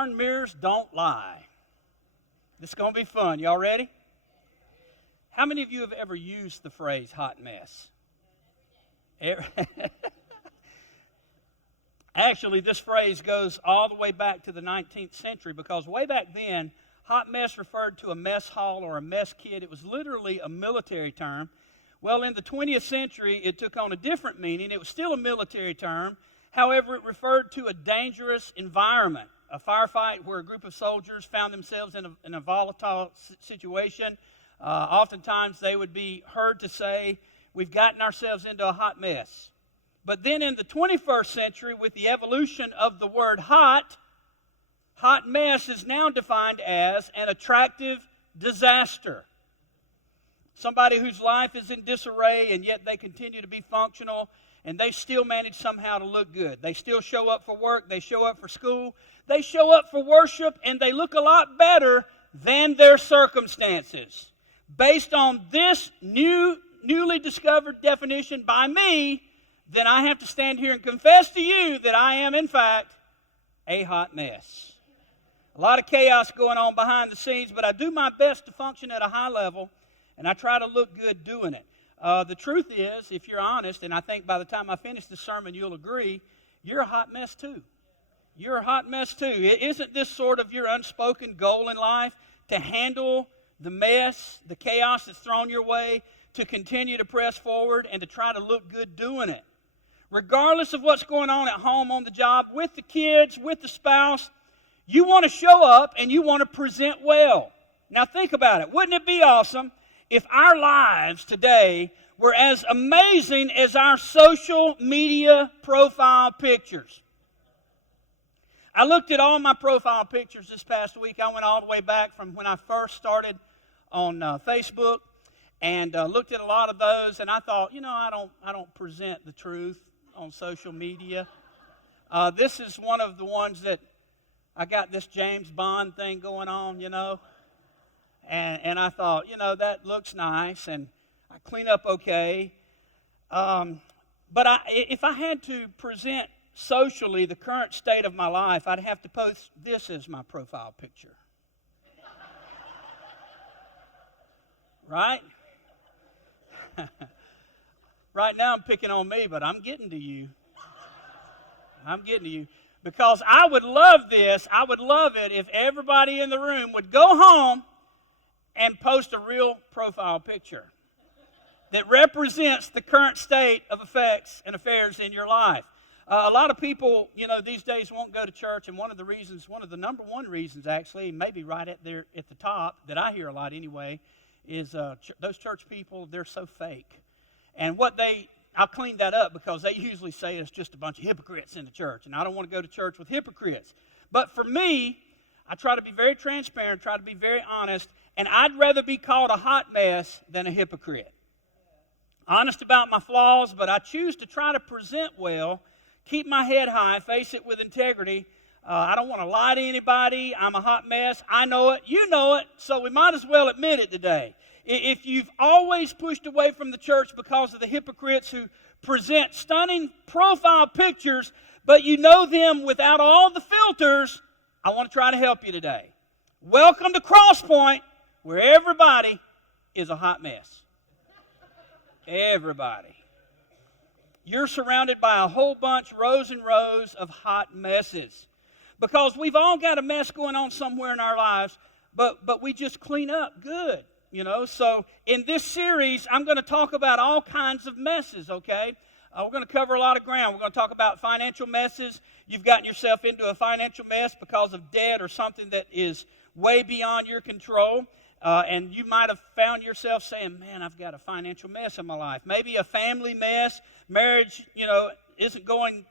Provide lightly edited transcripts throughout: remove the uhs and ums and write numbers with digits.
darn mirrors don't lie. This is going to be fun. Y'all ready? How many of you have ever used the phrase hot mess? Actually, this phrase goes all the way back to the 19th century, because way back then, hot mess referred to a mess hall or a mess kit. It was literally a military term. Well, in the 20th century, it took on a different meaning. It was still a military term. However, it referred to a dangerous environment, a firefight where a group of soldiers found themselves in a volatile situation. Oftentimes, they would be heard to say, "We've gotten ourselves into a hot mess." But then in the 21st century, with the evolution of the word hot mess is now defined as an attractive disaster. Somebody whose life is in disarray, and yet they continue to be functional, and they still manage somehow to look good. They still show up for work, they show up for school, they show up for worship, and they look a lot better than their circumstances. Based on this newly discovered definition by me, then I have to stand here and confess to you that I am, in fact, a hot mess. A lot of chaos going on behind the scenes, but I do my best to function at a high level, and I try to look good doing it. The truth is, if you're honest, and I think by the time I finish this sermon you'll agree, you're a hot mess too. You're a hot mess too. Isn't this sort of your unspoken goal in life, to handle the mess, the chaos that's thrown your way, to continue to press forward and to try to look good doing it? Regardless of what's going on at home, on the job, with the kids, with the spouse, you want to show up and you want to present well. Now think about it. Wouldn't it be awesome if our lives today were as amazing as our social media profile pictures? I looked at all my profile pictures this past week. I went all the way back from when I first started on Facebook, and looked at a lot of those, and I thought, I don't present the truth on social media. This is one of the ones that I got this James Bond thing going on, and I thought, that looks nice, and I clean up okay. But if I had to present socially the current state of my life, I'd have to post this as my profile picture. Right? Right now I'm picking on me, but I'm getting to you. I'm getting to you. Because I would love this, I would love it if everybody in the room would go home and post a real profile picture that represents the current state of effects and affairs in your life. A lot of people, these days won't go to church, and one of the number one reasons actually, maybe right at there at the top, that I hear a lot anyway, is those church people, they're so fake. And I'll clean that up, because they usually say it's just a bunch of hypocrites in the church, and I don't want to go to church with hypocrites. But for me, I try to be very transparent, try to be very honest, and I'd rather be called a hot mess than a hypocrite. Honest about my flaws, but I choose to try to present well, keep my head high, face it with integrity. I don't want to lie to anybody. I'm a hot mess. I know it. You know it. So we might as well admit it today. If you've always pushed away from the church because of the hypocrites who present stunning profile pictures, but you know them without all the filters, I want to try to help you today. Welcome to CrossPointe, where everybody is a hot mess. Everybody. You're surrounded by a whole bunch, rows and rows of hot messes. Because we've all got a mess going on somewhere in our lives, but we just clean up good, So in this series, I'm going to talk about all kinds of messes, okay? We're going to cover a lot of ground. We're going to talk about financial messes. You've gotten yourself into a financial mess because of debt or something that is way beyond your control. And you might have found yourself saying, man, I've got a financial mess in my life. Maybe a family mess. Marriage, isn't going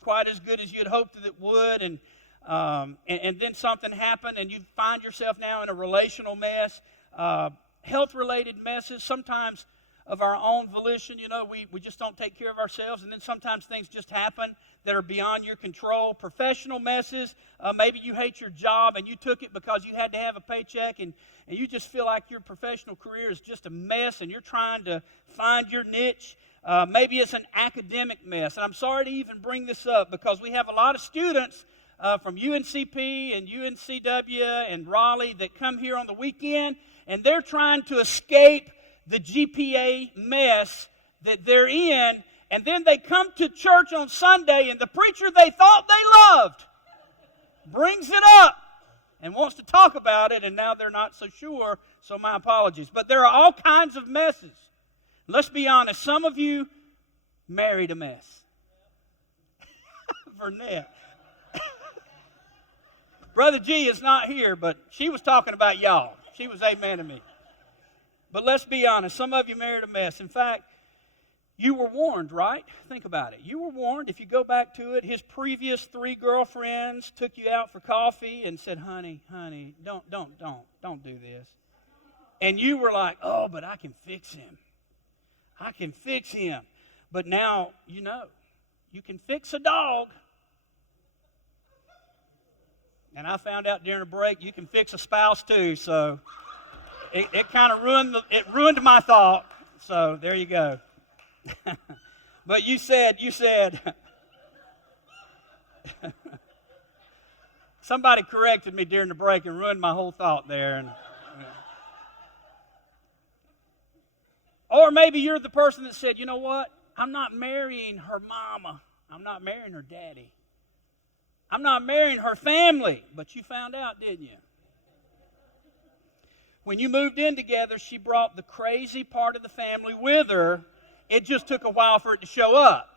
quite as good as you'd hoped that it would. And then something happened and you find yourself now in a relational mess. Health-related messes, sometimes of our own volition. We just don't take care of ourselves. And then sometimes things just happen that are beyond your control. Professional messes. Maybe you hate your job and you took it because you had to have a paycheck and you just feel like your professional career is just a mess and you're trying to find your niche. Maybe it's an academic mess. And I'm sorry to even bring this up because we have a lot of students from UNCP and UNCW and Raleigh that come here on the weekend, and they're trying to escape the GPA mess that they're in, and then they come to church on Sunday, and the preacher they thought they loved brings it up and wants to talk about it, and now they're not so sure, so my apologies. But there are all kinds of messes. Let's be honest, some of you married a mess. Vernette. Brother G is not here, but she was talking about y'all. She was amen to me. But let's be honest, some of you married a mess. In fact, you were warned, right? Think about it. You were warned. If you go back to it, his previous 3 girlfriends took you out for coffee and said, honey, don't do this. And you were like, oh, but I can fix him. I can fix him. But now, you know, you can fix a dog. And I found out during a break you can fix a spouse too, so it kind of ruined my thought. So there you go. But you said somebody corrected me during the break and ruined my whole thought there. Or maybe you're the person that said, you know what? I'm not marrying her mama. I'm not marrying her daddy. I'm not marrying her family. But you found out, didn't you? When you moved in together, she brought the crazy part of the family with her. It just took a while for it to show up.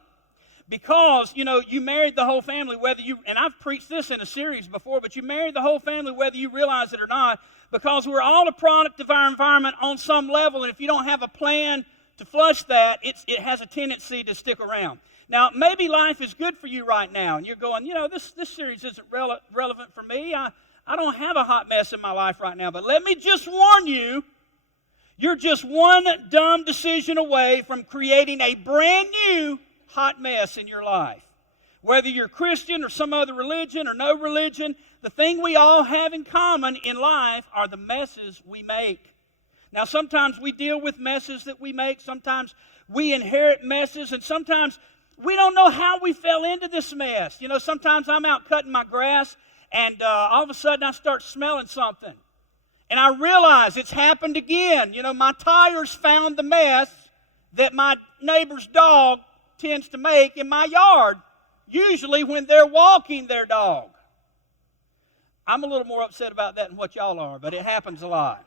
Because, you know, you married the whole family, whether you, and I've preached this in a series before, but you married the whole family whether you realize it or not, because we're all a product of our environment on some level, and if you don't have a plan to flush that, it has a tendency to stick around. Now, maybe life is good for you right now, and you're going, you know, this series isn't relevant for me. I don't have a hot mess in my life right now, but let me just warn you, you're just one dumb decision away from creating a brand new hot mess in your life. Whether you're Christian or some other religion or no religion, the thing we all have in common in life are the messes we make. Now, sometimes we deal with messes that we make. Sometimes we inherit messes, and sometimes we don't know how we fell into this mess. You know, sometimes I'm out cutting my grass, and all of a sudden I start smelling something. And I realize it's happened again. You know, my tires found the mess that my neighbor's dog tends to make in my yard, usually when they're walking their dog. I'm a little more upset about that than what y'all are, but it happens a lot.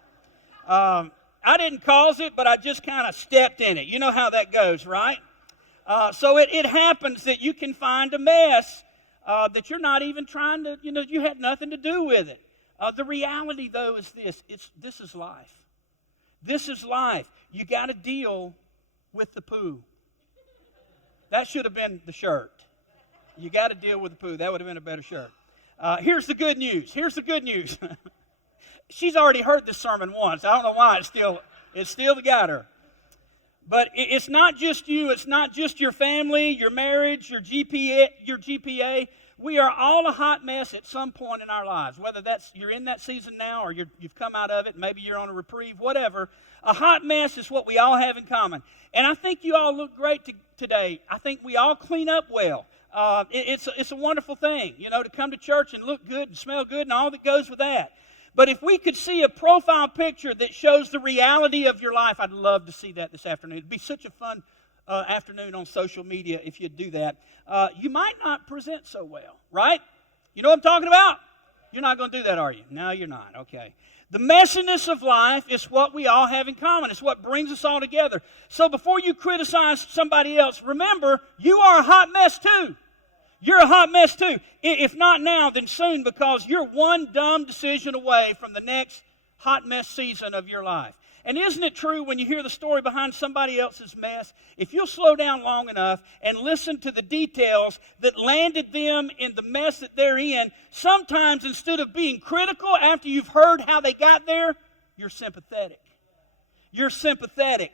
I didn't cause it, but I just kind of stepped in it. You know how that goes, right? So it happens that you can find a mess that you're not even trying to, you know, you had nothing to do with it. The reality, though, is this is life. This is life. You got to deal with the poo. That should have been the shirt. You got to deal with the poo. That would have been a better shirt. Here's the good news. Here's the good news. She's already heard this sermon once. I don't know why it's still got her. But it's not just you. It's not just your family, your marriage, your GPA. We are all a hot mess at some point in our lives, whether that's you're in that season now or you've come out of it, maybe you're on a reprieve, whatever. A hot mess is what we all have in common. And I think you all look great today. I think we all clean up well. It's a wonderful thing, you know, to come to church and look good and smell good and all that goes with that. But if we could see a profile picture that shows the reality of your life, I'd love to see that this afternoon. It'd be such a fun afternoon on social media if you'd do that. You might not present so well, right? You know what I'm talking about? You're not going to do that, are you? No, you're not. Okay. The messiness of life is what we all have in common. It's what brings us all together. So before you criticize somebody else, remember, you are a hot mess too. You're a hot mess too. If not now, then soon, because you're one dumb decision away from the next hot mess season of your life. And isn't it true when you hear the story behind somebody else's mess, if you'll slow down long enough and listen to the details that landed them in the mess that they're in, sometimes instead of being critical after you've heard how they got there, you're sympathetic. You're sympathetic.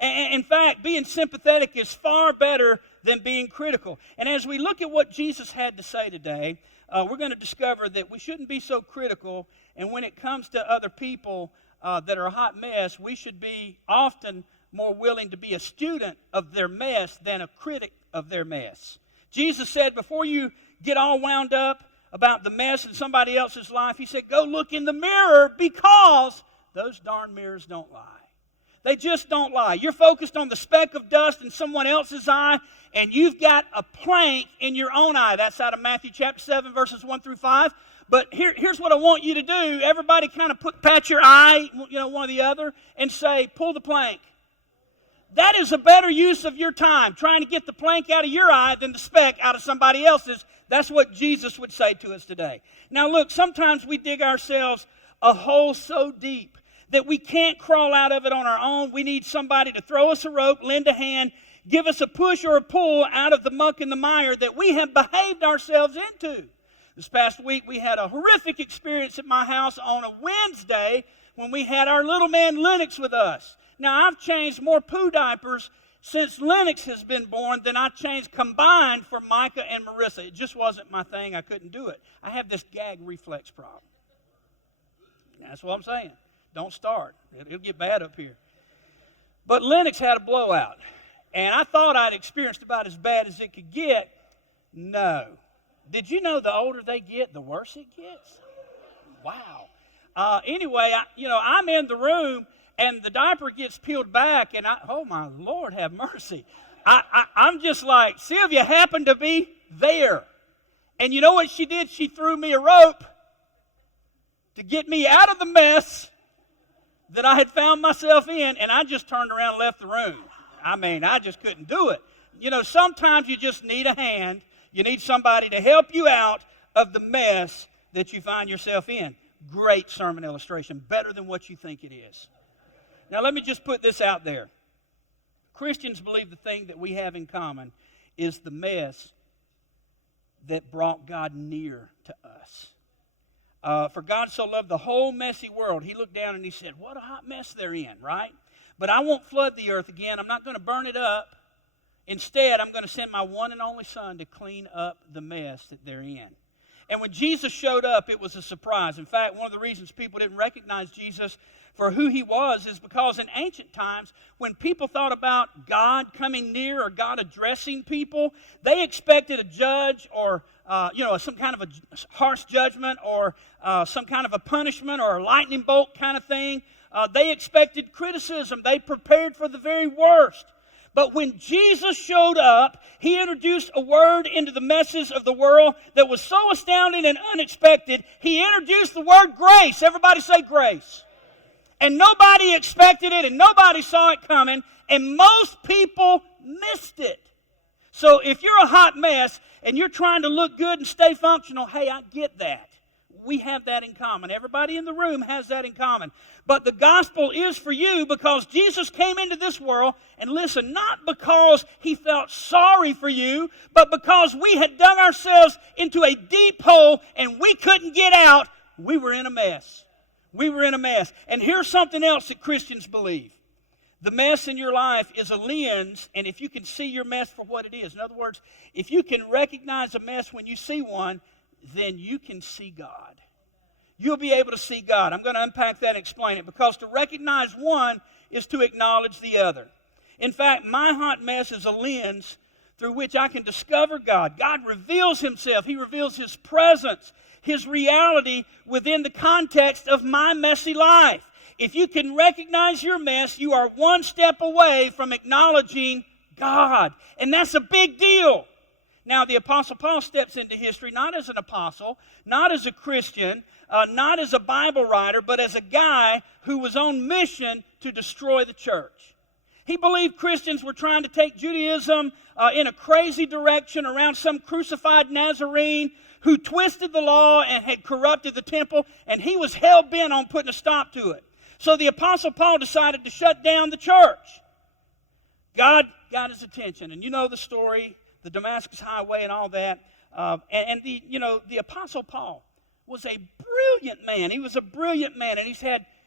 And in fact, being sympathetic is far better than being critical. And as we look at what Jesus had to say today, we're going to discover that we shouldn't be so critical, and when it comes to other people that are a hot mess, we should be often more willing to be a student of their mess than a critic of their mess. Jesus said, before you get all wound up about the mess in somebody else's life, he said, go look in the mirror because those darn mirrors don't lie. They just don't lie. You're focused on the speck of dust in someone else's eye, and you've got a plank in your own eye. That's out of Matthew chapter 7, verses 1 through 5. But here's what I want you to do. Everybody kind of pat your eye, one or the other, and say, pull the plank. That is a better use of your time, trying to get the plank out of your eye than the speck out of somebody else's. That's what Jesus would say to us today. Now look, sometimes we dig ourselves a hole so deep that we can't crawl out of it on our own. We need somebody to throw us a rope, lend a hand, give us a push or a pull out of the muck and the mire that we have behaved ourselves into. This past week, we had a horrific experience at my house on a Wednesday when we had our little man Lennox with us. Now, I've changed more poo diapers since Lennox has been born than I changed combined for Micah and Marissa. It just wasn't my thing. I couldn't do it. I have this gag reflex problem. That's what I'm saying. Don't start. It'll get bad up here. But Lennox had a blowout. And I thought I'd experienced about as bad as it could get. No. Did you know the older they get, the worse it gets? Wow. Anyway, I'm in the room, and the diaper gets peeled back, and oh, my Lord, have mercy. I'm just like, Sylvia happened to be there. And you know what she did? She threw me a rope to get me out of the mess that I had found myself in, and I just turned around and left the room. I just couldn't do it. Sometimes you just need a hand. You need somebody to help you out of the mess that you find yourself in. Great sermon illustration. Better than what you think it is. Now, let me just put this out there. Christians believe the thing that we have in common is the mess that brought God near to us. For God so loved the whole messy world, he looked down and he said, what a hot mess they're in, right? But I won't flood the earth again. I'm not going to burn it up. Instead, I'm going to send my one and only Son to clean up the mess that they're in. And when Jesus showed up, it was a surprise. In fact, one of the reasons people didn't recognize Jesus for who he was is because in ancient times, when people thought about God coming near or God addressing people, they expected a judge or some kind of a harsh judgment or some kind of a punishment or a lightning bolt kind of thing. They expected criticism. They prepared for the very worst. But when Jesus showed up, he introduced a word into the messes of the world that was so astounding and unexpected. He introduced the word grace. Everybody say grace. And nobody expected it, and nobody saw it coming, and most people missed it. So if you're a hot mess and you're trying to look good and stay functional, hey, I get that. We have that in common. Everybody in the room has that in common. But the gospel is for you because Jesus came into this world, and listen, not because he felt sorry for you, but because we had dug ourselves into a deep hole and we couldn't get out. We were in a mess. We were in a mess. And here's something else that Christians believe. The mess in your life is a lens, and if you can see your mess for what it is, in other words, if you can recognize a mess when you see one, then you can see God. You'll be able to see God. I'm going to unpack that and explain it, because to recognize one is to acknowledge the other. In fact, my hot mess is a lens through which I can discover God. God reveals himself. He reveals his presence, his reality within the context of my messy life. If you can recognize your mess, you are one step away from acknowledging God. And that's a big deal. Now, the Apostle Paul steps into history not as an apostle, not as a Christian, not as a Bible writer, but as a guy who was on mission to destroy the church. He believed Christians were trying to take Judaism in a crazy direction around some crucified Nazarene who twisted the law and had corrupted the temple, and he was hell-bent on putting a stop to it. So the Apostle Paul decided to shut down the church. God got his attention, and you know the story, the Damascus Highway and all that. The Apostle Paul was a brilliant man. He was a brilliant man, and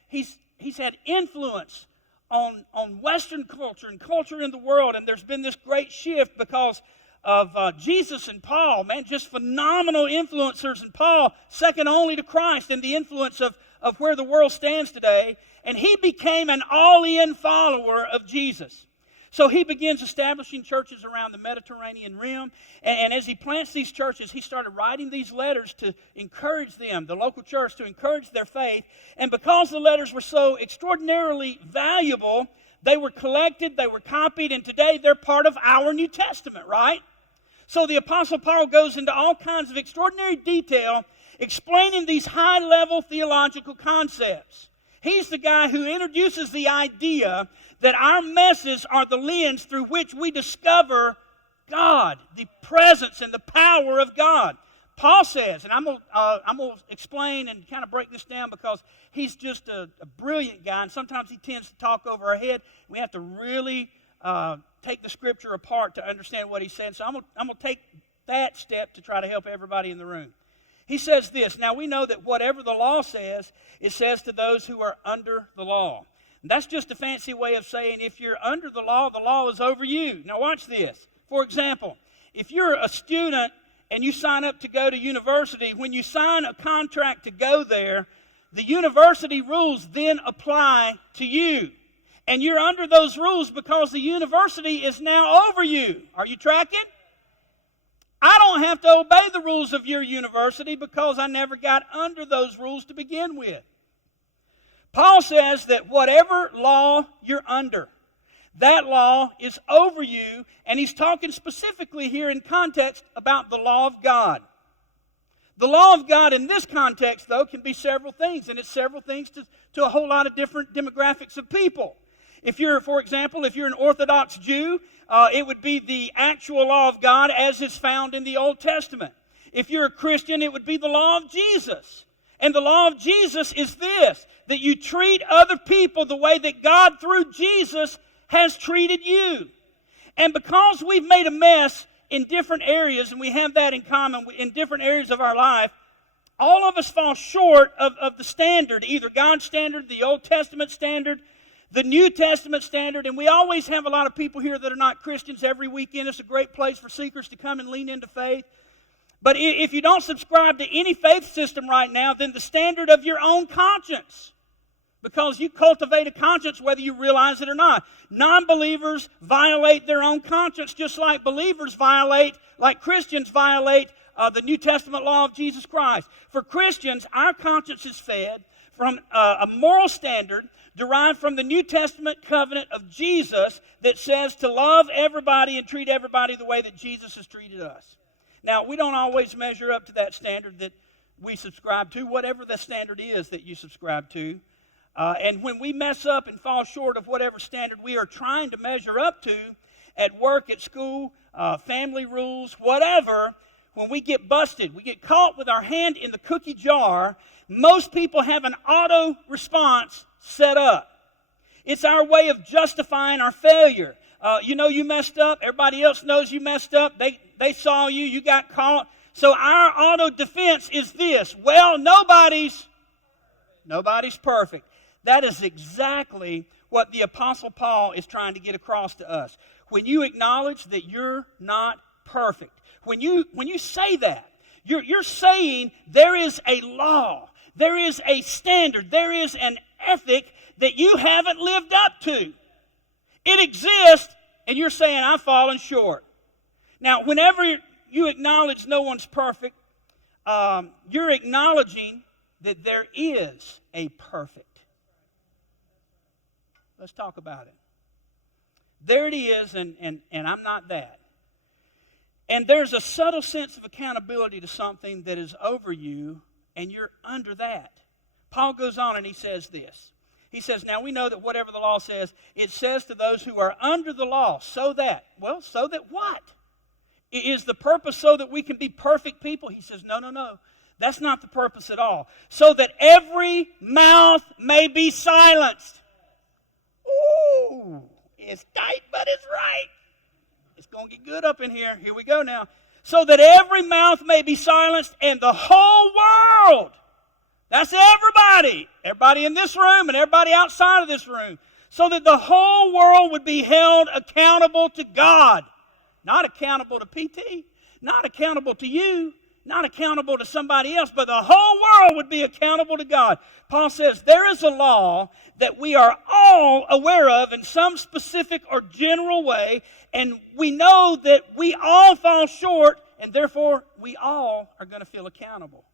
he's had influence on Western culture and culture in the world, and there's been this great shift because of Jesus and Paul, man, just phenomenal influencers, and Paul, second only to Christ in the influence of where the world stands today, and he became an all-in follower of Jesus. So he begins establishing churches around the Mediterranean rim. And as he plants these churches, he started writing these letters to encourage them, the local church, to encourage their faith. And because the letters were so extraordinarily valuable, they were collected, they were copied, and today they're part of our New Testament, right? So the Apostle Paul goes into all kinds of extraordinary detail explaining these high-level theological concepts. He's the guy who introduces the idea that our messes are the lens through which we discover God, the presence and the power of God. Paul says, and I'm going to explain and kind of break this down because he's just a brilliant guy, and sometimes he tends to talk over our head. We have to really take the Scripture apart to understand what he said. So I'm going to take that step to try to help everybody in the room. He says this, now we know that whatever the law says, it says to those who are under the law. And that's just a fancy way of saying if you're under the law is over you. Now watch this. For example, if you're a student and you sign up to go to university, when you sign a contract to go there, the university rules then apply to you. And you're under those rules because the university is now over you. Are you tracking? I don't have to obey the rules of your university because I never got under those rules to begin with. Paul says that whatever law you're under, that law is over you, and he's talking specifically here in context about the law of God. The law of God in this context, though, can be several things, and it's several things to a whole lot of different demographics of people. If you're, for example, if you're an Orthodox Jew, it would be the actual law of God as is found in the Old Testament. If you're a Christian, it would be the law of Jesus. And the law of Jesus is this, that you treat other people the way that God through Jesus has treated you. And because we've made a mess in different areas, and we have that in common in different areas of our life, all of us fall short of the standard, either God's standard, the Old Testament standard, the New Testament standard, and we always have a lot of people here that are not Christians every weekend. It's a great place for seekers to come and lean into faith. But if you don't subscribe to any faith system right now, then the standard of your own conscience, because you cultivate a conscience whether you realize it or not. Non-believers violate their own conscience just like believers violate, like Christians violate the New Testament law of Jesus Christ. For Christians, our conscience is fed from a moral standard derived from the New Testament covenant of Jesus that says to love everybody and treat everybody the way that Jesus has treated us. Now, we don't always measure up to that standard that we subscribe to, whatever the standard is that you subscribe to. And when we mess up and fall short of whatever standard we are trying to measure up to, at work, at school, family rules, whatever, when we get busted, we get caught with our hand in the cookie jar, most people have an auto response set up. It's our way of justifying our failure. You know you messed up. Everybody else knows you messed up. They saw you. You got caught. So our auto defense is this. Well, nobody's perfect. That is exactly what the Apostle Paul is trying to get across to us. When you acknowledge that you're not perfect, when you say that, you're saying there is a law, there is a standard, there is an ethic that you haven't lived up to. It exists, and you're saying, I've fallen short. Now, whenever you acknowledge no one's perfect, you're acknowledging that there is a perfect. Let's talk about it. There it is, and I'm not that. And there's a subtle sense of accountability to something that is over you, and you're under that. Paul goes on and he says this. He says, now we know that whatever the law says, it says to those who are under the law, so that what? Is the purpose so that we can be perfect people? He says, no. That's not the purpose at all. So that every mouth may be silenced. Ooh, it's tight, but it's right. It's going to get good up in here. Here we go now. So that every mouth may be silenced and the whole world, that's everybody in this room and everybody outside of this room, so that the whole world would be held accountable to God. Not accountable to PT, not accountable to you, not accountable to somebody else, but the whole world would be accountable to God. Paul says there is a law that we are all aware of in some specific or general way, and we know that we all fall short, and therefore we all are going to feel accountable.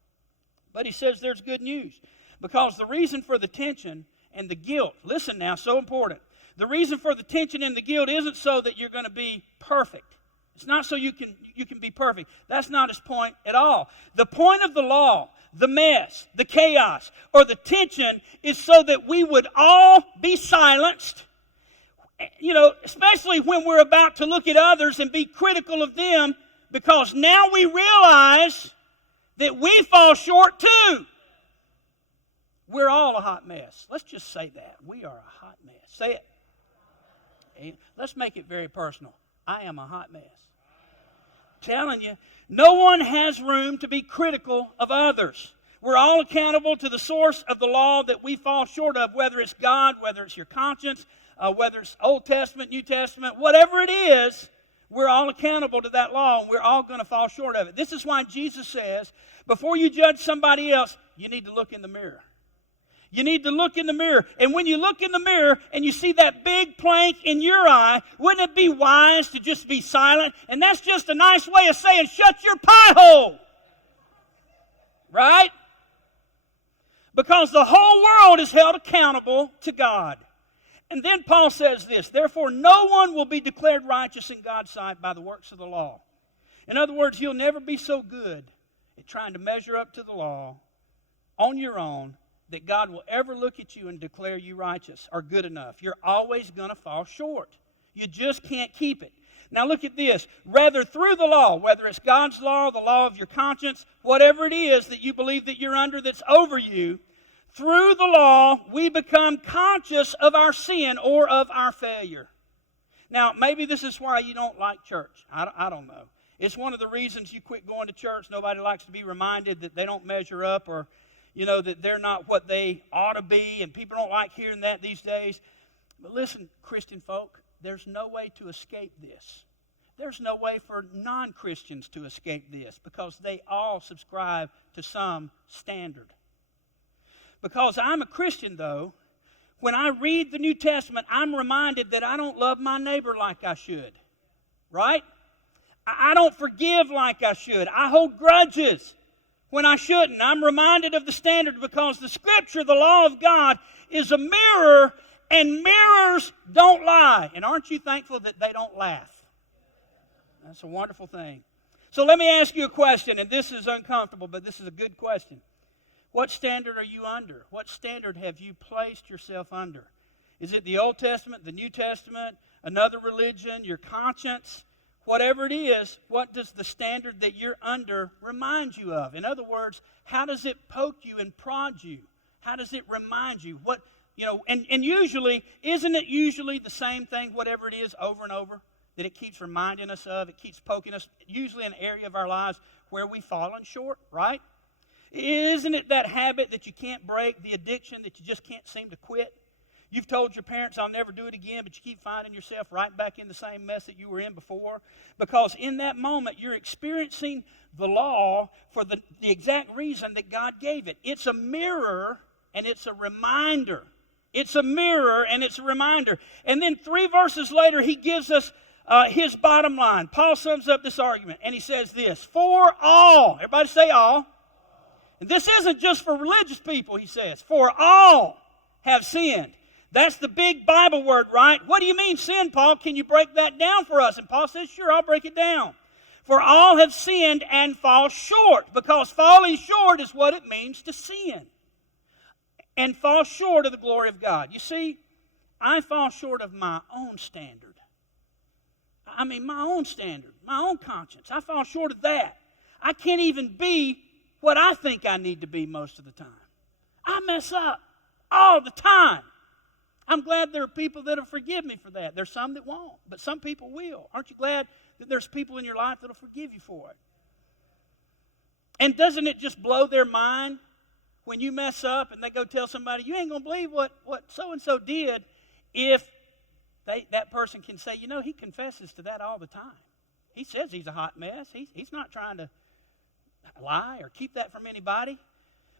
But he says there's good news, because the reason for the tension and the guilt, listen now, so important. The reason for the tension and the guilt isn't so that you're going to be perfect. It's not so you can be perfect. That's not his point at all. The point of the law, the mess, the chaos, or the tension is so that we would all be silenced, especially when we're about to look at others and be critical of them, because now we realize that we fall short too. We're all a hot mess. Let's just say that. We are a hot mess. Say it. Let's make it very personal. I am a hot mess. Telling you, no one has room to be critical of others. We're all accountable to the source of the law that we fall short of, whether it's God, whether it's your conscience, whether it's Old Testament, New Testament, whatever it is, we're all accountable to that law, and we're all going to fall short of it. This is why Jesus says, before you judge somebody else, you need to look in the mirror. You need to look in the mirror. And when you look in the mirror and you see that big plank in your eye, wouldn't it be wise to just be silent? And that's just a nice way of saying, shut your pie hole. Right? Because the whole world is held accountable to God. And then Paul says this, therefore no one will be declared righteous in God's sight by the works of the law. In other words, you'll never be so good at trying to measure up to the law on your own that God will ever look at you and declare you righteous or good enough. You're always going to fall short. You just can't keep it. Now look at this. Rather through the law, whether it's God's law, the law of your conscience, whatever it is that you believe that you're under that's over you, through the law we become conscious of our sin or of our failure. Now maybe this is why you don't like church. I don't know. It's one of the reasons you quit going to church. Nobody likes to be reminded that they don't measure up or that they're not what they ought to be, and people don't like hearing that these days. But listen, Christian folk, there's no way to escape this. There's no way for non-Christians to escape this, because they all subscribe to some standard. Because I'm a Christian, though, when I read the New Testament, I'm reminded that I don't love my neighbor like I should. Right? I don't forgive like I should. I hold grudges when I shouldn't. I'm reminded of the standard because the Scripture, the law of God, is a mirror, and mirrors don't lie. And aren't you thankful that they don't laugh? That's a wonderful thing. So let me ask you a question, and this is uncomfortable, but this is a good question. What standard are you under? What standard have you placed yourself under? Is it the Old Testament, the New Testament, another religion, your conscience? Whatever it is, what does the standard that you're under remind you of? In other words, how does it poke you and prod you? How does it remind you? And usually, isn't it usually the same thing, whatever it is, over and over, that it keeps reminding us of, it keeps poking us, usually an area of our lives where we've fallen short, right? Isn't it that habit that you can't break, the addiction that you just can't seem to quit? You've told your parents, I'll never do it again, but you keep finding yourself right back in the same mess that you were in before. Because in that moment, you're experiencing the law for the exact reason that God gave it. It's a mirror and it's a reminder. It's a mirror and it's a reminder. And then 3 verses later, he gives us his bottom line. Paul sums up this argument and he says this, for all, everybody say all. And this isn't just for religious people, he says, for all have sinned. That's the big Bible word, right? What do you mean sin, Paul? Can you break that down for us? And Paul says, sure, I'll break it down. For all have sinned and fall short, because falling short is what it means to sin. And fall short of the glory of God. You see, I fall short of my own standard. My own standard, my own conscience. I fall short of that. I can't even be what I think I need to be most of the time. I mess up all the time. I'm glad there are people that will forgive me for that. There's some that won't, but some people will. Aren't you glad that there's people in your life that will forgive you for it? And doesn't it just blow their mind when you mess up and they go tell somebody, you ain't going to believe what so-and-so did, if that person can say, he confesses to that all the time. He says he's a hot mess. He's not trying to lie or keep that from anybody.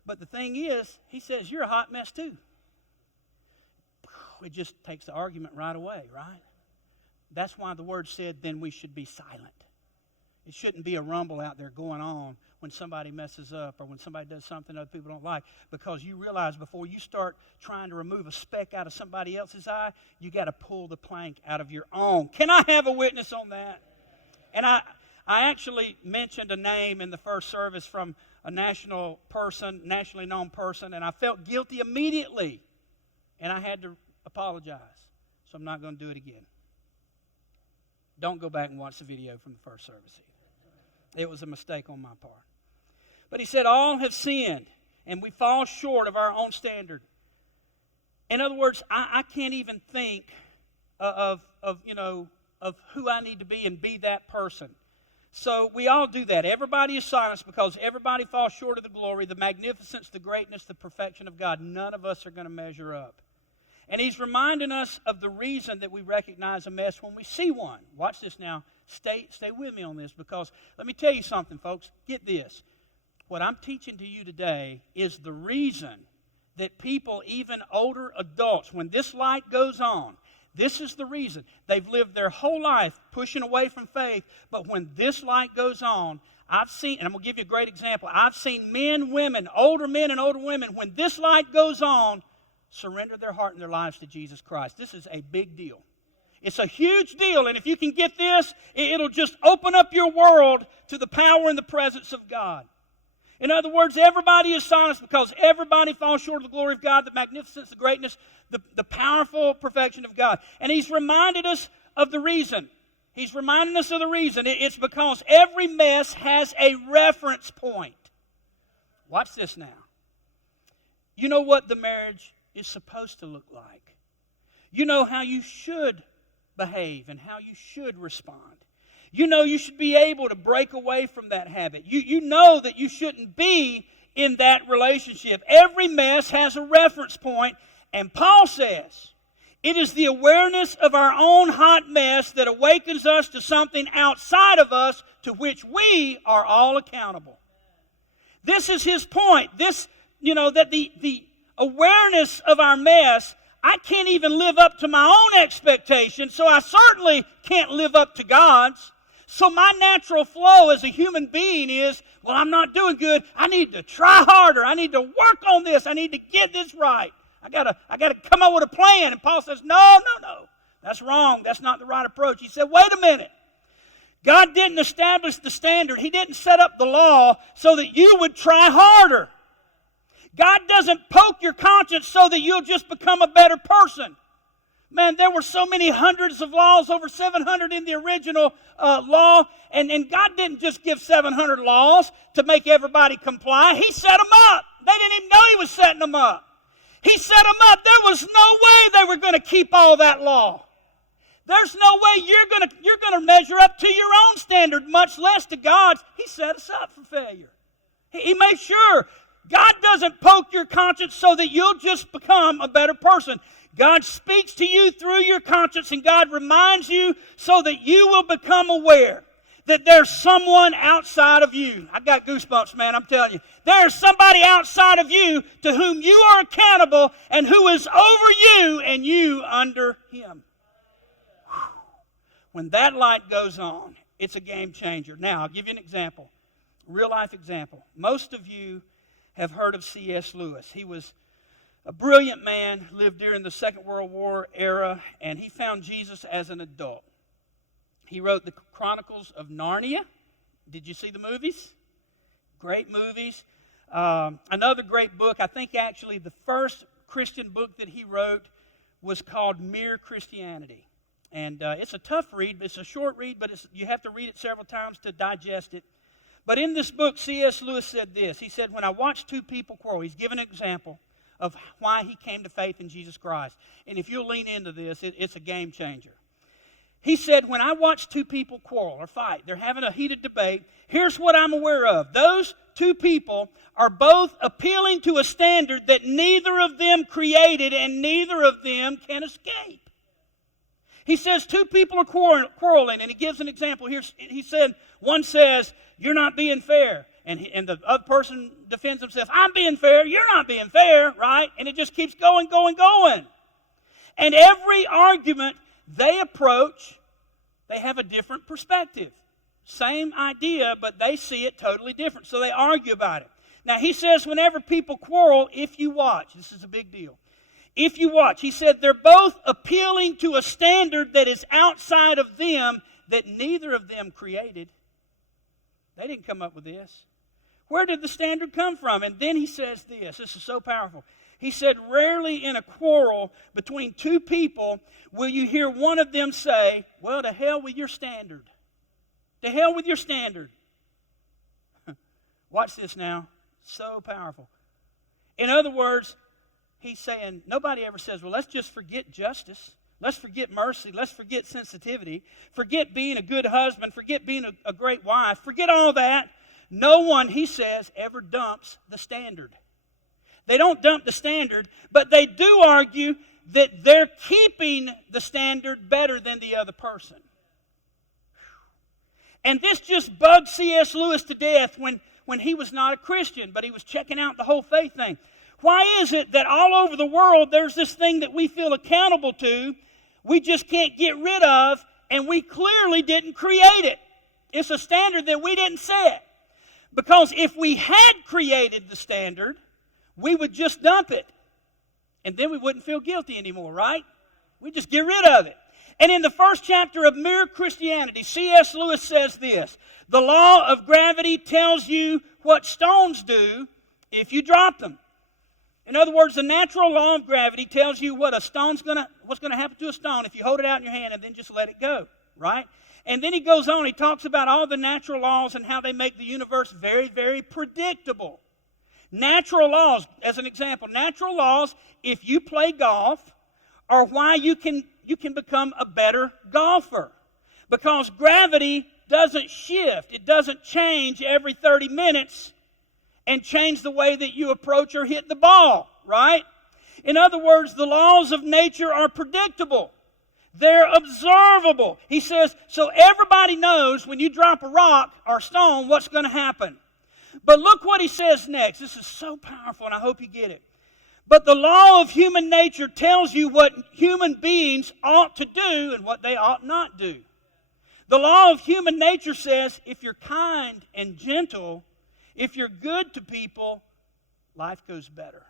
But the thing is, he says, you're a hot mess too. It just takes the argument right away, right? That's why the word said, then we should be silent. It shouldn't be a rumble out there going on when somebody messes up or when somebody does something other people don't like, because you realize before you start trying to remove a speck out of somebody else's eye, you got to pull the plank out of your own. Can I have a witness on that? And I actually mentioned a name in the first service from a nationally known person, and I felt guilty immediately, and I had to apologize. So I'm not going to do it again. Don't go back and watch the video from the first service. It was a mistake on my part. But he said, all have sinned, and we fall short of our own standard. In other words, I can't even think of who I need to be and be that person. So we all do that. Everybody is silenced because everybody falls short of the glory, the magnificence, the greatness, the perfection of God. None of us are going to measure up. And he's reminding us of the reason that we recognize a mess when we see one. Watch this now. Stay with me on this, because let me tell you something, folks. Get this. What I'm teaching to you today is the reason that people, even older adults, when this light goes on, this is the reason. They've lived their whole life pushing away from faith, but when this light goes on, I've seen, and I'm going to give you a great example, I've seen men and women, older men and older women, when this light goes on, surrender their heart and their lives to Jesus Christ. This is a big deal. It's a huge deal, and if you can get this, it'll just open up your world to the power and the presence of God. In other words, everybody is silenced because everybody falls short of the glory of God, the magnificence, the greatness, the powerful perfection of God. And he's reminded us of the reason. He's reminding us of the reason. It's because every mess has a reference point. Watch this now. You know what the marriage is supposed to look like. You know how you should behave and how you should respond. You know you should be able to break away from that habit. You know that you shouldn't be in that relationship. Every mess has a reference point, and Paul says it is the awareness of our own hot mess that awakens us to something outside of us to which we are all accountable. This is his point. That the awareness of our mess, I can't even live up to my own expectations, so I certainly can't live up to God's. So my natural flow as a human being is, well, I'm not doing good. I need to try harder. I need to work on this. I need to get this right. I gotta come up with a plan. And Paul says, no. That's wrong. That's not the right approach. He said, wait a minute. God didn't establish the standard. He didn't set up the law so that you would try harder. God doesn't poke your conscience so that you'll just become a better person. Man, there were so many hundreds of laws, over 700 in the original law, and God didn't just give 700 laws to make everybody comply. He set them up. They didn't even know He was setting them up. He set them up. There was no way they were going to keep all that law. There's no way you're going to measure up to your own standard, much less to God's. He set us up for failure. He made sure. God doesn't poke your conscience so that you'll just become a better person. God speaks to you through your conscience, and God reminds you so that you will become aware that there's someone outside of you. I got goosebumps, man, I'm telling you. There's somebody outside of you to whom you are accountable and who is over you and you under him. When that light goes on, it's a game changer. Now, I'll give you an example, real life example. Most of you have heard of C.S. Lewis. He was a brilliant man, lived during the Second World War era, and he found Jesus as an adult. He wrote the Chronicles of Narnia. Did you see the movies? Great movies. Another great book, I think actually the first Christian book that he wrote was called Mere Christianity. And it's a tough read, but it's a short read, but you have to read it several times to digest it. But in this book, C.S. Lewis said this. He said, when I watch two people quarrel, he's given an example of why he came to faith in Jesus Christ. And if you'll lean into this, it's a game changer. He said, when I watch two people quarrel or fight, they're having a heated debate, here's what I'm aware of. Those two people are both appealing to a standard that neither of them created and neither of them can escape. He says two people are quarreling, and he gives an example here. He said, one says, you're not being fair. And the other person defends themselves. I'm being fair. You're not being fair, right? And it just keeps going. And every argument they approach, they have a different perspective. Same idea, but they see it totally different. So they argue about it. Now, he says whenever people quarrel, if you watch, this is a big deal. If you watch, he said they're both appealing to a standard that is outside of them that neither of them created. They didn't come up with this. Where did the standard come from? And then he says this is so powerful. He said, rarely in a quarrel between two people will you hear one of them say, well, to hell with your standard. To hell with your standard. Watch this now. So powerful. In other words, he's saying, nobody ever says, well, let's just forget justice. Let's forget mercy. Let's forget sensitivity. Forget being a good husband. Forget being a great wife. Forget all that. No one, he says, ever dumps the standard. They don't dump the standard, but they do argue that they're keeping the standard better than the other person. And this just bugged C.S. Lewis to death when he was not a Christian, but he was checking out the whole faith thing. Why is it that all over the world there's this thing that we feel accountable to, we just can't get rid of, and we clearly didn't create it? It's a standard that we didn't set. Because if we had created the standard, we would just dump it. And then we wouldn't feel guilty anymore, right? We'd just get rid of it. And in the first chapter of Mere Christianity, C.S. Lewis says this: the law of gravity tells you what stones do if you drop them. In other words, the natural law of gravity tells you what's going to happen to a stone if you hold it out in your hand and then just let it go, right? And then he goes on, he talks about all the natural laws and how they make the universe very, very predictable. Natural laws, as an example, natural laws, if you play golf, are why you can become a better golfer. Because gravity doesn't shift. It doesn't change every 30 minutes and change the way that you approach or hit the ball, right? In other words, the laws of nature are predictable. They're observable. He says, so everybody knows when you drop a rock or stone what's going to happen. But look what he says next. This is so powerful, and I hope you get it. But the law of human nature tells you what human beings ought to do and what they ought not do. The law of human nature says if you're kind and gentle, if you're good to people, life goes better.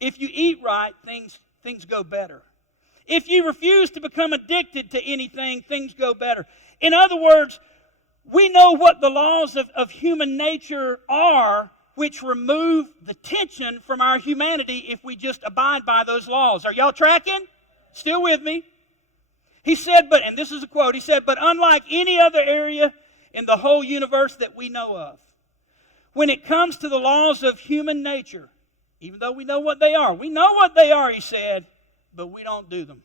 If you eat right, things go better. If you refuse to become addicted to anything, things go better. In other words, we know what the laws of human nature are, which remove the tension from our humanity if we just abide by those laws. Are y'all tracking? Still with me? He said, and this is a quote, he said, but unlike any other area in the whole universe that we know of, when it comes to the laws of human nature, even though we know what they are, he said, but we don't do them.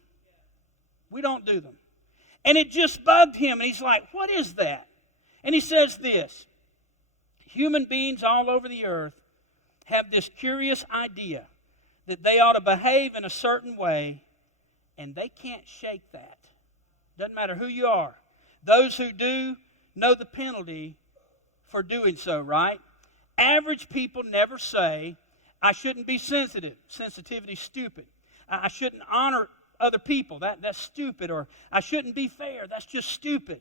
We don't do them. And it just bugged him, and he's like, what is that? And he says this: human beings all over the earth have this curious idea that they ought to behave in a certain way, and they can't shake that. Doesn't matter who you are. Those who do know the penalty for doing so, right? Average people never say, I shouldn't be sensitive. Sensitivity's stupid. I shouldn't honor other people. That's stupid. Or I shouldn't be fair. That's just stupid.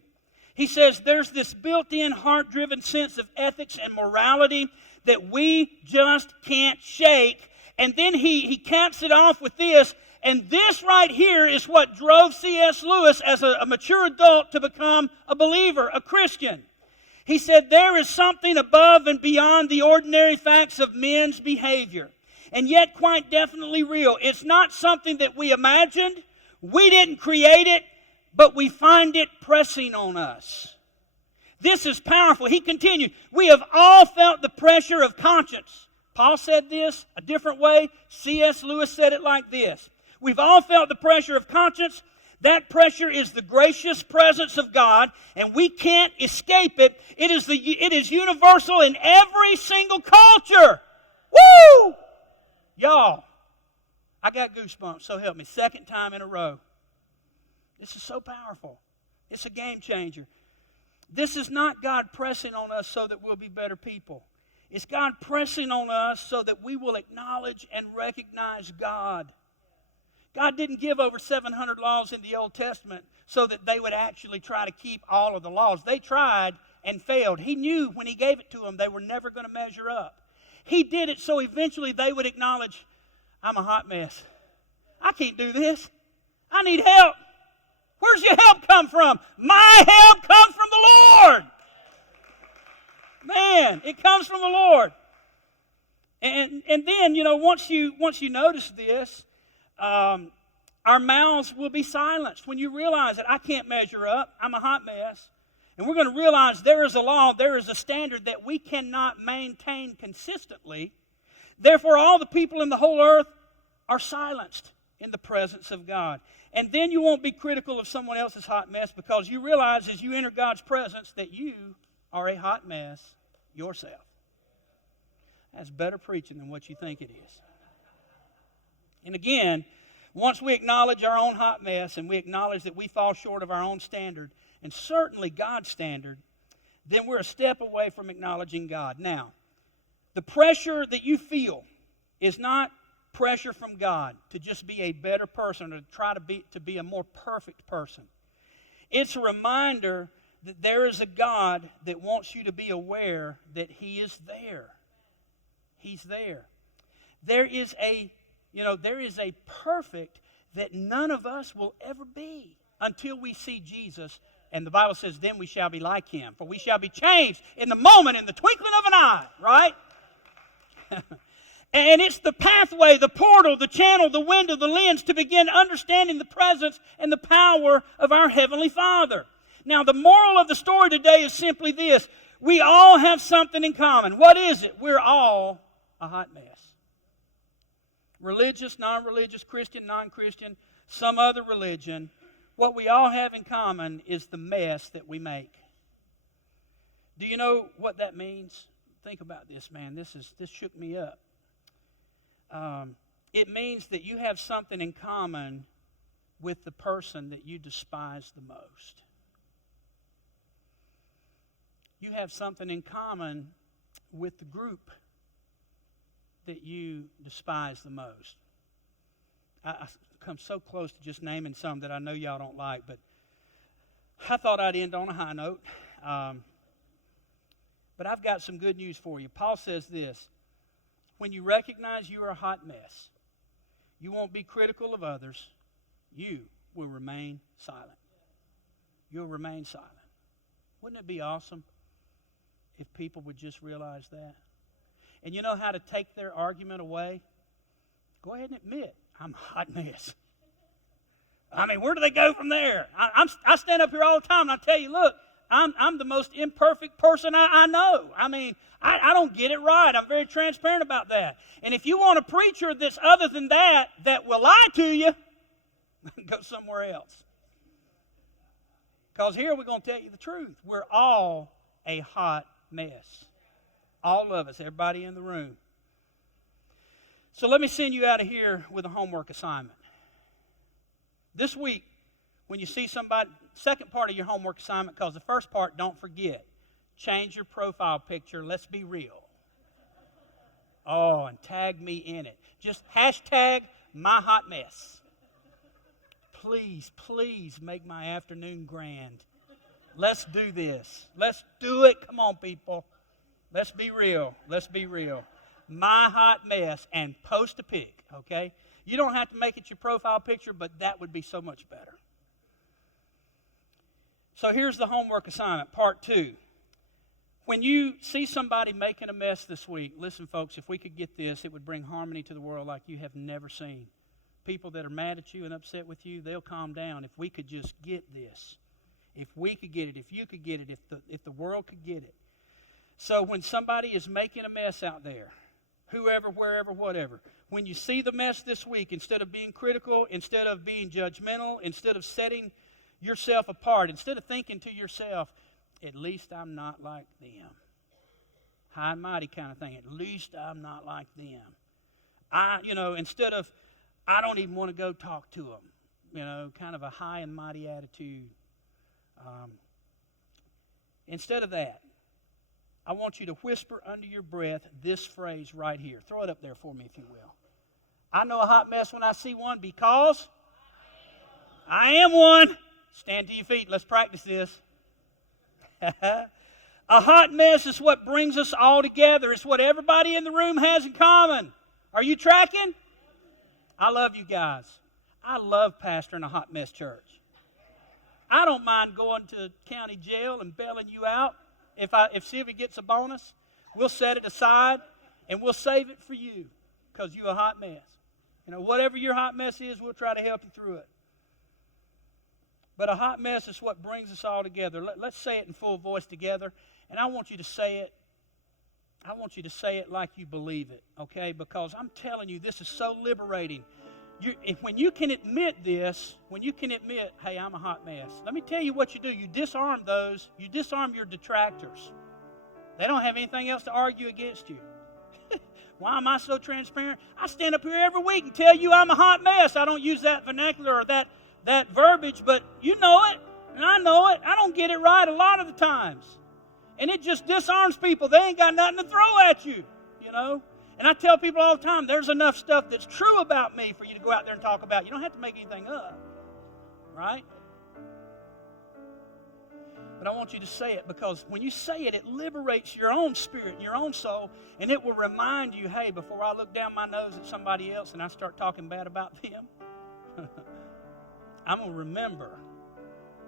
He says there's this built-in, heart-driven sense of ethics and morality that we just can't shake. And then he caps it off with this. And this right here is what drove C.S. Lewis as a mature adult to become a believer, a Christian. He said there is something above and beyond the ordinary facts of men's behavior, and yet quite definitely real. It's not something that we imagined. We didn't create it, but we find it pressing on us. This is powerful. He continued, we have all felt the pressure of conscience. Paul said this a different way. C.S. Lewis said it like this: we've all felt the pressure of conscience. That pressure is the gracious presence of God, and we can't escape it. It is universal in every single culture. Woo! Y'all, I got goosebumps, so help me. Second time in a row. This is so powerful. It's a game changer. This is not God pressing on us so that we'll be better people. It's God pressing on us so that we will acknowledge and recognize God. God didn't give over 700 laws in the Old Testament so that they would actually try to keep all of the laws. They tried and failed. He knew when He gave it to them they were never going to measure up. He did it so eventually they would acknowledge, I'm a hot mess. I can't do this. I need help. Where's your help come from? My help comes from the Lord. Man, it comes from the Lord. And then, once you notice this, our mouths will be silenced when you realize that I can't measure up. I'm a hot mess. And we're going to realize there is a law, there is a standard that we cannot maintain consistently. Therefore, all the people in the whole earth are silenced in the presence of God. And then you won't be critical of someone else's hot mess because you realize as you enter God's presence that you are a hot mess yourself. That's better preaching than what you think it is. And again, once we acknowledge our own hot mess and we acknowledge that we fall short of our own standard, and certainly God's standard, then we're a step away from acknowledging God. Now, the pressure that you feel is not pressure from God to just be a better person or to try to be a more perfect person. It's a reminder that there is a God that wants you to be aware that He is there. He's there. There is a perfect that none of us will ever be until we see Jesus. And the Bible says, then we shall be like Him. For we shall be changed in the moment, in the twinkling of an eye. Right? And it's the pathway, the portal, the channel, the window, the lens to begin understanding the presence and the power of our Heavenly Father. Now, the moral of the story today is simply this. We all have something in common. What is it? We're all a hot mess. Religious, non-religious, Christian, non-Christian, some other religion. What we all have in common is the mess that we make. Do you know what that means? Think about this, man. This shook me up. It means that you have something in common with the person that you despise the most. You have something in common with the group that you despise the most. I come so close to just naming some that I know y'all don't like, but I thought I'd end on a high note. But I've got some good news for you. Paul says this, when you recognize you are a hot mess, you won't be critical of others, you will remain silent. You'll remain silent. Wouldn't it be awesome if people would just realize that? And you know how to take their argument away? Go ahead and admit, I'm a hot mess. I mean, where do they go from there? I stand up here all the time and I tell you, look, I'm the most imperfect person I know. I mean, I don't get it right. I'm very transparent about that. And if you want a preacher that's other than that will lie to you, go somewhere else. Because here we're going to tell you the truth. We're all a hot mess. All of us, everybody in the room. So let me send you out of here with a homework assignment. This week, when you see somebody, second part of your homework assignment, because the first part, don't forget, change your profile picture. Let's be real. Oh, and tag me in it. Just hashtag my hot mess. Please, please make my afternoon grand. Let's do this. Let's do it. Come on, people. Let's be real. Let's be real. My hot mess, and post a pic, okay? You don't have to make it your profile picture, but that would be so much better. So here's the homework assignment, part 2. When you see somebody making a mess this week, listen, folks, if we could get this, it would bring harmony to the world like you have never seen. People that are mad at you and upset with you, they'll calm down if we could just get this. If we could get it, if you could get it, if the world could get it. So when somebody is making a mess out there, whoever, wherever, whatever, when you see the mess this week, instead of being critical, instead of being judgmental, instead of setting yourself apart, instead of thinking to yourself, at least I'm not like them. High and mighty kind of thing. At least I'm not like them. Instead of, I don't even want to go talk to them. Kind of a high and mighty attitude. Instead of that, I want you to whisper under your breath this phrase right here. Throw it up there for me, if you will. I know a hot mess when I see one because I am one. Stand to your feet. Let's practice this. A hot mess is what brings us all together. It's what everybody in the room has in common. Are you tracking? I love you guys. I love pastoring a hot mess church. I don't mind going to county jail and bailing you out. If Sylvia gets a bonus, we'll set it aside and we'll save it for you because you're a hot mess. You know, whatever your hot mess is, we'll try to help you through it. But a hot mess is what brings us all together. Let's say it in full voice together. And I want you to say it. I want you to say it like you believe it, okay? Because I'm telling you, this is so liberating. When you can admit this, when you can admit, hey, I'm a hot mess, let me tell you what you do. You disarm those. You disarm your detractors. They don't have anything else to argue against you. Why am I so transparent? I stand up here every week and tell you I'm a hot mess. I don't use that vernacular or that verbiage, but you know it, and I know it. I don't get it right a lot of the times. And it just disarms people. They ain't got nothing to throw at you, you know. And I tell people all the time, there's enough stuff that's true about me for you to go out there and talk about. You don't have to make anything up, right? But I want you to say it because when you say it, it liberates your own spirit and your own soul, and it will remind you, hey, before I look down my nose at somebody else and I start talking bad about them, I'm going to remember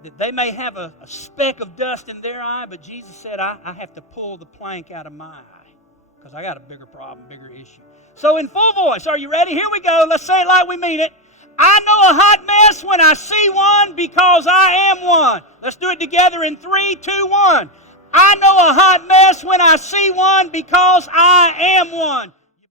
that they may have a speck of dust in their eye, but Jesus said, I have to pull the plank out of my eye because I got a bigger problem, bigger issue. So in full voice, are you ready? Here we go. Let's say it like we mean it. I know a hot mess when I see one because I am one. Let's do it together in 3, 2, 1. I know a hot mess when I see one because I am one.